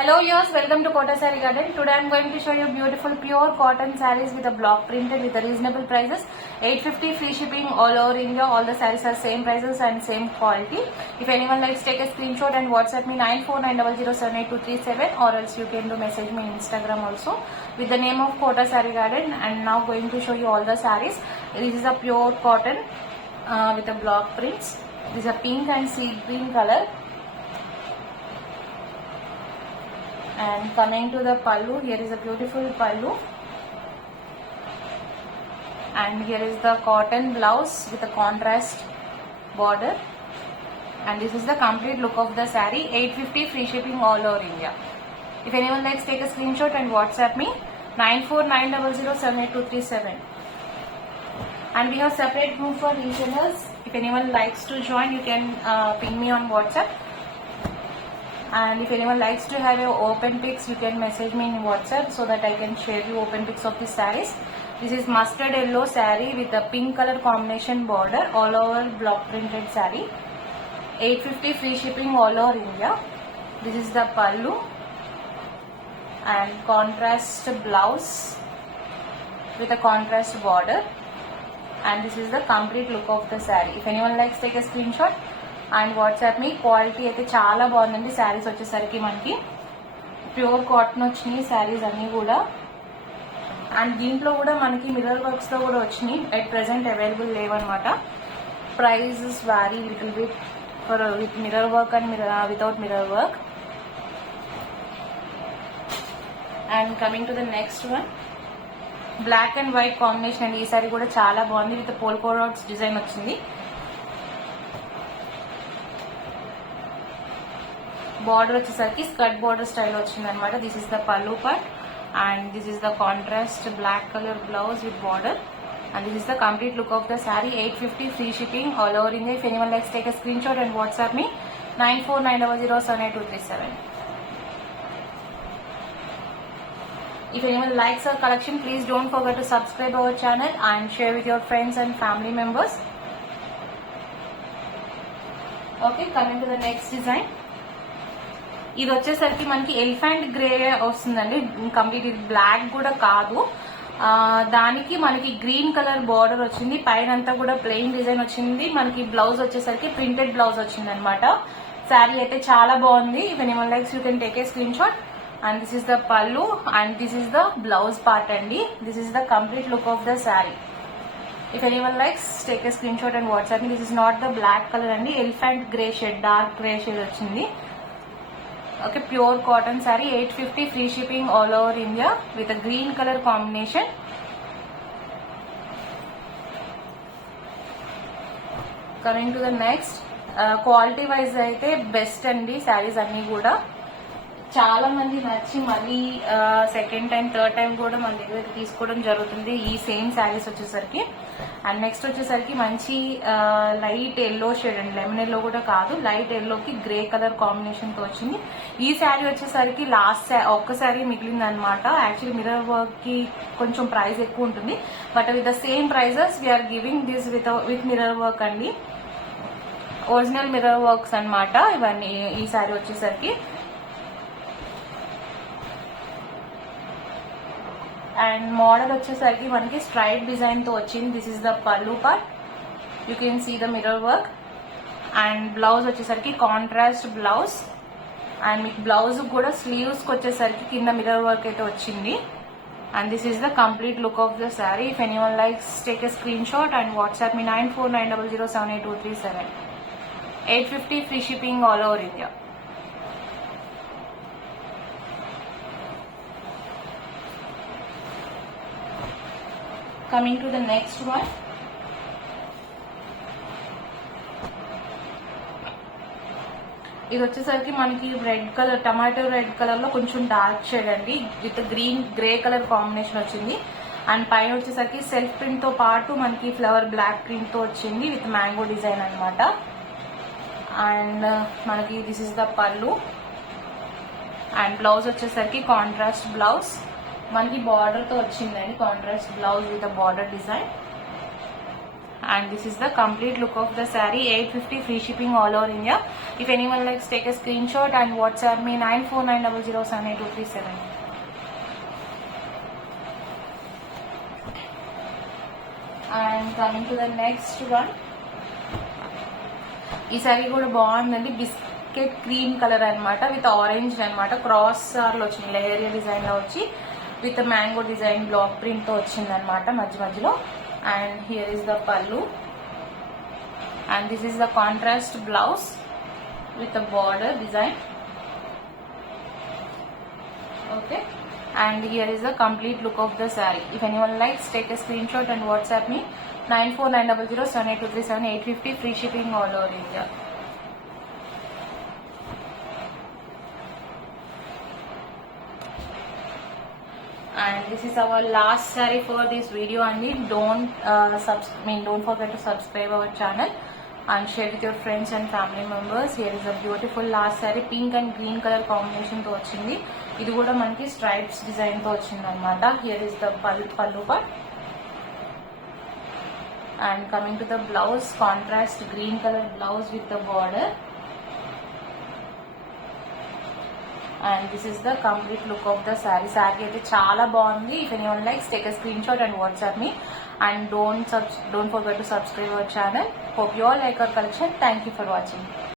Hello viewers, welcome to Kota Saree Garden. Today I am going to show you beautiful pure cotton sarees with a block printed with a reasonable prices. 850 free shipping all over India. All the sarees are same prices and same quality. If anyone likes, take a screenshot and WhatsApp me 9490078237, or else you can do message me on Instagram also with the name of Kota Saree Garden. And now going to show you all the sarees. This is a pure cotton with a block prints. This is a pink and sea green color. And coming to the pallu, here is a beautiful pallu, and here is the cotton blouse with a contrast border, and this is the complete look of the saree. 850 free shipping all over India. If anyone likes, take a screenshot and WhatsApp me 9490078237. And we have separate group for resellers. If anyone likes to join, you can ping me on WhatsApp. And if anyone likes to have your open pics, you can message me in WhatsApp so that I can share you open pics of the sarees. This is mustard yellow saree with a pink color combination border, all over block printed saree. 850 free shipping all over India. This is the pallu and contrast blouse with a contrast border, and this is the complete look of the saree. If anyone likes, take a screenshot and WhatsApp మీ. క్వాలిటీ అయితే చాలా బాగుందండి. శారీస్ వచ్చేసరికి మనకి pure cotton వచ్చినాయి శారీస్ అన్నీ కూడా. అండ్ దీంట్లో కూడా మనకి మిర్రర్ వర్క్స్తో కూడా వచ్చినాయి. అట్ ప్రెసెంట్ అవైలబుల్ లేవన్నమాట. Prices vary little bit for with mirror work and without mirror work. And coming to the next one, black and white combination అండి. ఈ సారీ కూడా చాలా బాగుంది. విత్ పోల్కో డాట్స్ డిజైన్ వచ్చింది. బార్డర్ వచ్చేసరికి స్కర్ట్ బార్డర్ స్టైల్ వచ్చింది అనమాట. This is the pallu part and this is the contrast black colour blouse with border, and this is the complete look of the saree. 850 free shipping all over India. If anyone likes, take a screenshot and WhatsApp me 9490078237. If anyone likes our collection, please don't forget to subscribe our channel and share with your friends and family members. Okay, coming to the next design. ఇది వచ్చేసరికి మనకి elephant grey వస్తుందండి. కంప్లీట్ ఇది బ్లాక్ కూడా కాదు. దానికి మనకి green colour border వచ్చింది. పైన అంతా కూడా ప్లెయిన్ డిజైన్ వచ్చింది. మనకి బ్లౌజ్ వచ్చేసరికి ప్రింటెడ్ బ్లౌజ్ వచ్చింది అనమాట. శారీ అయితే చాలా బాగుంది. If anyone likes, you can take a screenshot. And this is the pallu and this is the blouse part అండి. This is the complete look of the sari. If anyone likes, take a screenshot and WhatsApp me. This is not the black colour అండి. Elephant grey shade, dark grey shade వచ్చింది. Okay, pure cotton saree. 850 free shipping all over India with a green color combination. Coming to the next, quality wise అయితే బెస్ట్ అండి. శారీస్ అన్ని కూడా చాలా మంది నచ్చి మళ్ళీ సెకండ్ టైం థర్డ్ టైం కూడా మన దగ్గర తీసుకోవడం జరుగుతుంది ఈ సేమ్ శారీస్ వచ్చేసరికి. అండ్ నెక్స్ట్ వచ్చేసరికి మంచి లైట్ ఎల్లో షేడ్ అండి. లెమన్ ఎల్లో కూడా కాదు, లైట్ ఎల్లోకి గ్రే కలర్ కాంబినేషన్ తో వచ్చింది. ఈ శారీ వచ్చేసరికి లాస్ట్ ఒక్క శారీ మిగిలింది అనమాట. యాక్చువల్లీ మిర్రర్ వర్క్ కి కొంచెం ప్రైస్ ఎక్కువ ఉంటుంది, but with the same prices we are giving this with mirror work అండి. ఒరిజినల్ మిర్రర్ వర్క్స్ అనమాట ఇవన్నీ. ఈ శారీ వచ్చేసరికి అండ్ మోడల్ వచ్చేసరికి మనకి స్ట్రైట్ డిజైన్ తో వచ్చింది. This is the pallu part. You can see the mirror work. And blouse వచ్చేసరికి కాంట్రాస్ట్ బ్లౌజ్, అండ్ మీకు బ్లౌజ్ కూడా స్లీవ్స్ కి వచ్చేసరికి కింద మిర్రర్ వర్క్ అయితే వచ్చింది. And this is the complete look of the sari. If anyone likes, take a screenshot and WhatsApp me 9490078237. 850 free shipping all over India. Coming to the next one, ఇది వచ్చేసరికి మనకి red colour, tomato red colour లో కొంచెం dark shade అండి. With green grey colour combination వచ్చింది. అండ్ పైన వచ్చేసరికి self print తో పాటు మనకి ఫ్లవర్ బ్లాక్ ప్రింట్ తో వచ్చింది విత్ మ్యాంగో డిజైన్ అనమాట. అండ్ మనకి this is the pallu and blouse వచ్చేసరికి కాంట్రాస్ట్ బ్లౌజ్. మనకి బార్డర్ తో వచ్చిందండి, contrast blouse with border design. and this is the complete look of the saree. 850 free shipping all over India. If anyone likes, take a screenshot and WhatsApp me 9490078237. And coming to the next one, ఈ సారీ కూడా బాగుందండి. Biscuit cream colour అన్నమాట, with orange అన్నమాట. Cross సార్లు వచ్చింది, layer design లో వచ్చి with mango design block print తో వచ్చింది అనమాట మధ్య మధ్యలో. And here is the pallu, and this is the contrast blouse with the border design. Okay, and here is the complete look of the saree. If anyone likes, take a screenshot and WhatsApp me 9490078237. 850 free shipping all over India. And this is our last saree for this video, and don't forget to subscribe our channel and share with your friends and family members. Here is a beautiful last saree, pink and green color combination తో వచ్చింది. ఇది కూడా మనకి stripes design తో వచ్చింది అనమాట. Here is the pallu part. And coming to the blouse, contrast green colour blouse with the border. And this is the complete look of the sari. శారీ అయితే చాలా బాగుంది. If anyone likes, take a screenshot and WhatsApp me, and don't forget to subscribe our channel. Hope you all like our collection. Thank you for watching.